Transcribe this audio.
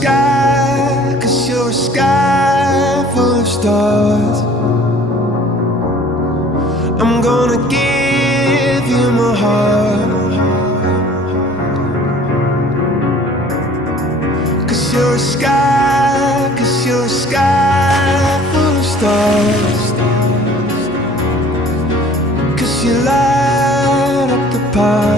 sky, 'cause you're a sky full of stars. I'm gonna give you my heart, 'cause you're a sky, 'cause you're a sky full of stars. 'Cause you light up the path.